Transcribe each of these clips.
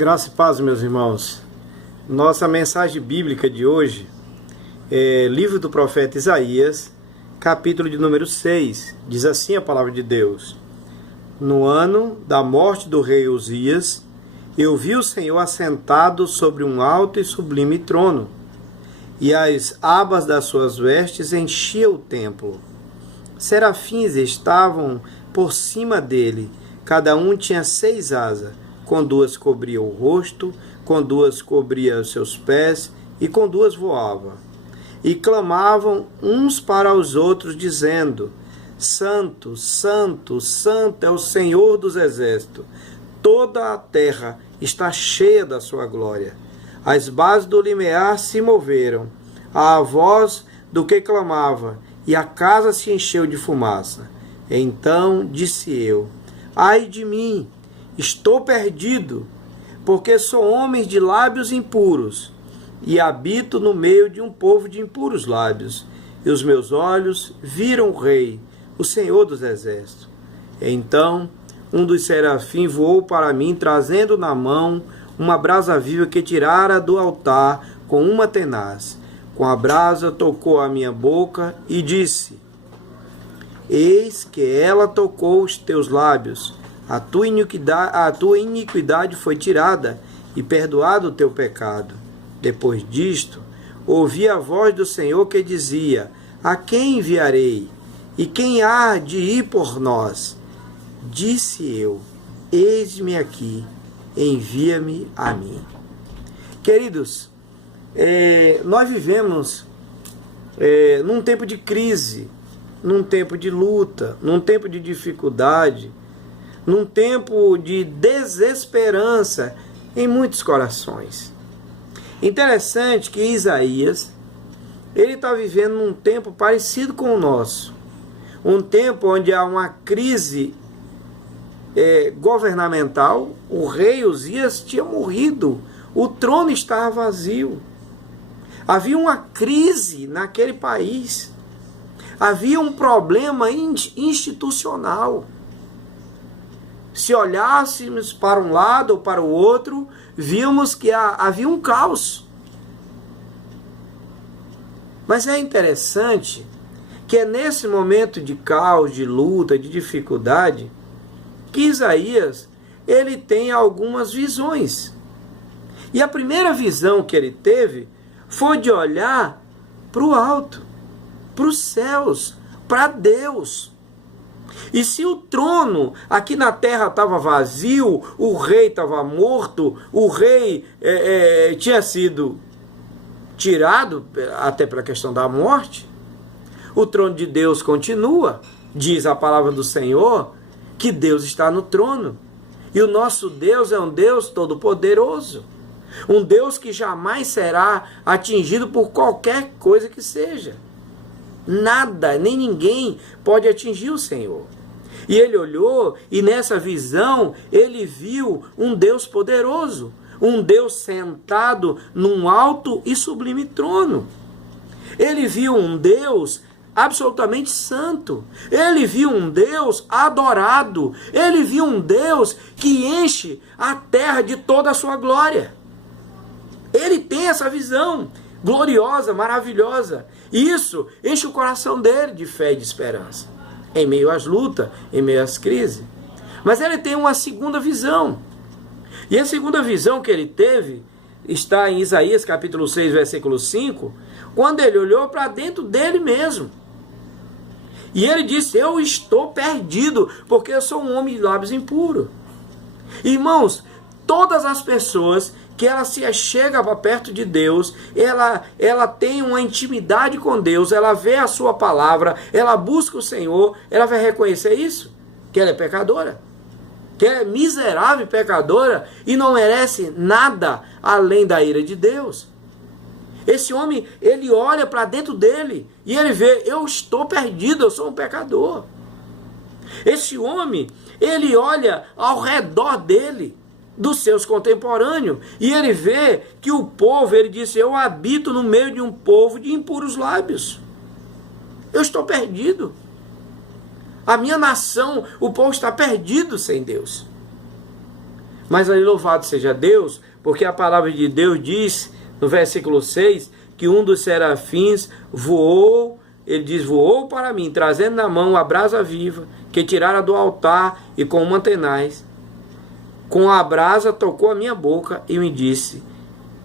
Graça e paz, meus irmãos. Nossa mensagem bíblica de hoje é livro do profeta Isaías, capítulo de número 6. Diz assim a palavra de Deus: No ano da morte do rei Uzias, eu vi o Senhor assentado sobre um alto e sublime trono, e as abas das suas vestes enchiam o templo. Serafins estavam por cima dele, cada um tinha 6 asas, com 2 cobria o rosto, com 2 cobria os seus pés, e com 2 voava. E clamavam uns para os outros, dizendo: Santo, Santo, Santo é o Senhor dos exércitos. Toda a terra está cheia da sua glória. As bases do limiar se moveram, à voz do que clamava, e a casa se encheu de fumaça. Então disse eu: Ai de mim! Estou perdido, porque sou homem de lábios impuros, e habito no meio de um povo de impuros lábios. E os meus olhos viram o Rei, o Senhor dos Exércitos. Então um dos serafins voou para mim, trazendo na mão uma brasa viva que tirara do altar com uma tenaz. Com a brasa tocou a minha boca e disse: Eis que ela tocou os teus lábios. A tua iniquidade foi tirada e perdoado o teu pecado. Depois disto, ouvi a voz do Senhor que dizia: A quem enviarei? E quem há de ir por nós? Disse eu: Eis-me aqui, envia-me a mim. Queridos, nós vivemos num tempo de crise, num tempo de luta, num tempo de dificuldade, num tempo de desesperança em muitos corações. Interessante que Isaías, ele está vivendo num tempo parecido com o nosso. Um tempo onde há uma crise governamental. O rei Uzias tinha morrido, o trono estava vazio. Havia uma crise naquele país. Havia um problema institucional. Se olhássemos para um lado ou para o outro, víamos que havia um caos. Mas é interessante que é nesse momento de caos, de luta, de dificuldade, que Isaías, ele tem algumas visões. E a primeira visão que ele teve foi de olhar para o alto, para os céus, para Deus. E se o trono aqui na terra estava vazio, o rei estava morto, o rei tinha sido tirado, até pela questão da morte, o trono de Deus continua. Diz a palavra do Senhor que Deus está no trono. E o nosso Deus é um Deus todo-poderoso. Um Deus que jamais será atingido por qualquer coisa que seja. Nada, nem ninguém pode atingir o Senhor. E ele olhou, e nessa visão, ele viu um Deus poderoso, um Deus sentado num alto e sublime trono. Ele viu um Deus absolutamente santo. Ele viu um Deus adorado. Ele viu um Deus que enche a terra de toda a sua glória. Ele tem essa visão gloriosa, maravilhosa. E isso enche o coração dele de fé e de esperança, em meio às lutas, em meio às crises. Mas ele tem uma segunda visão. E a segunda visão que ele teve está em Isaías capítulo 6, versículo 5, quando ele olhou para dentro dele mesmo. E ele disse: Eu estou perdido, porque eu sou um homem de lábios impuros. Irmãos, todas as pessoas que ela se chega para perto de Deus, ela tem uma intimidade com Deus, ela vê a sua palavra, ela busca o Senhor, ela vai reconhecer isso, que ela é pecadora, que ela é miserável pecadora e não merece nada além da ira de Deus. Esse homem, ele olha para dentro dele e ele vê: eu estou perdido, eu sou um pecador. Esse homem, ele olha ao redor dele, dos seus contemporâneos, e ele vê que o povo, ele disse: eu habito no meio de um povo de impuros lábios. Eu estou perdido. A minha nação, o povo está perdido sem Deus. Mas aí louvado seja Deus, porque a palavra de Deus diz, no versículo 6, que um dos serafins voou, ele diz, voou para mim, trazendo na mão a brasa viva, que tirara do altar e com mantenais. Com a brasa tocou a minha boca e me disse,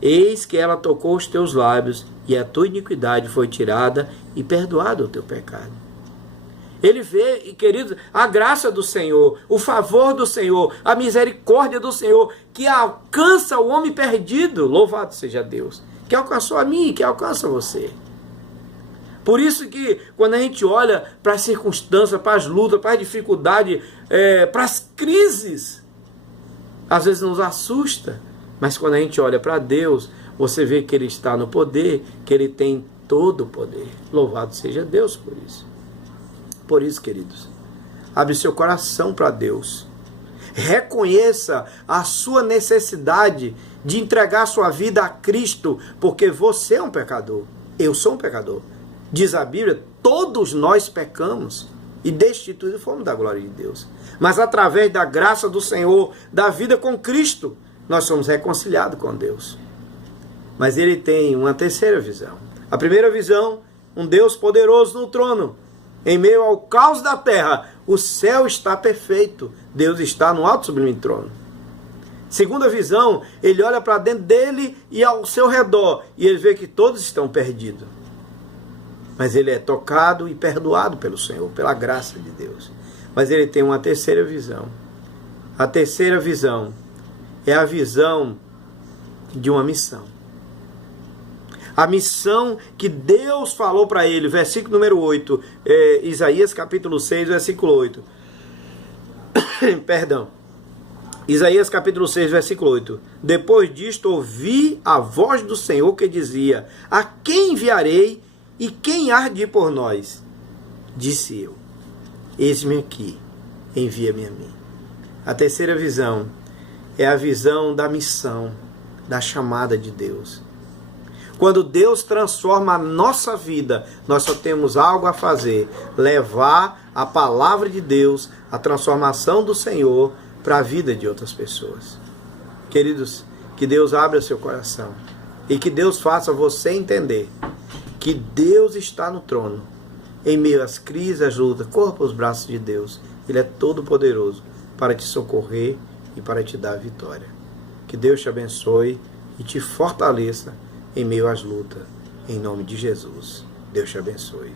eis que ela tocou os teus lábios, e a tua iniquidade foi tirada e perdoado o teu pecado. Ele vê, queridos, a graça do Senhor, o favor do Senhor, a misericórdia do Senhor, que alcança o homem perdido, louvado seja Deus, que alcançou a mim, que alcança você. Por isso que quando a gente olha para as circunstâncias, para as lutas, para as dificuldades, para as crises, às vezes nos assusta, mas quando a gente olha para Deus, você vê que Ele está no poder, que Ele tem todo o poder. Louvado seja Deus por isso. Por isso, queridos, abre seu coração para Deus. Reconheça a sua necessidade de entregar sua vida a Cristo, porque você é um pecador. Eu sou um pecador. Diz a Bíblia, todos nós pecamos e destituídos fomos da glória de Deus. Mas através da graça do Senhor, da vida com Cristo, nós somos reconciliados com Deus. Mas Ele tem uma terceira visão. A primeira visão, um Deus poderoso no trono. Em meio ao caos da terra, o céu está perfeito. Deus está no alto sublime trono. Segunda visão, ele olha para dentro dele e ao seu redor, e ele vê que todos estão perdidos. Mas ele é tocado e perdoado pelo Senhor, pela graça de Deus. Mas ele tem uma terceira visão. A terceira visão é a visão de uma missão. A missão que Deus falou para ele, versículo número 8, Isaías capítulo 6, versículo 8. Perdão. Isaías capítulo 6, versículo 8. Depois disto ouvi a voz do Senhor que dizia, a quem enviarei e quem há de ir por nós? Disse eu, eis-me aqui, envia-me a mim. A terceira visão é a visão da missão, da chamada de Deus. Quando Deus transforma a nossa vida, nós só temos algo a fazer, levar a palavra de Deus, a transformação do Senhor para a vida de outras pessoas. Queridos, que Deus abra seu coração e que Deus faça você entender que Deus está no trono, em meio às crises, às lutas. Corra para os braços de Deus. Ele é todo poderoso para te socorrer e para te dar a vitória. Que Deus te abençoe e te fortaleça em meio às lutas. Em nome de Jesus. Deus te abençoe.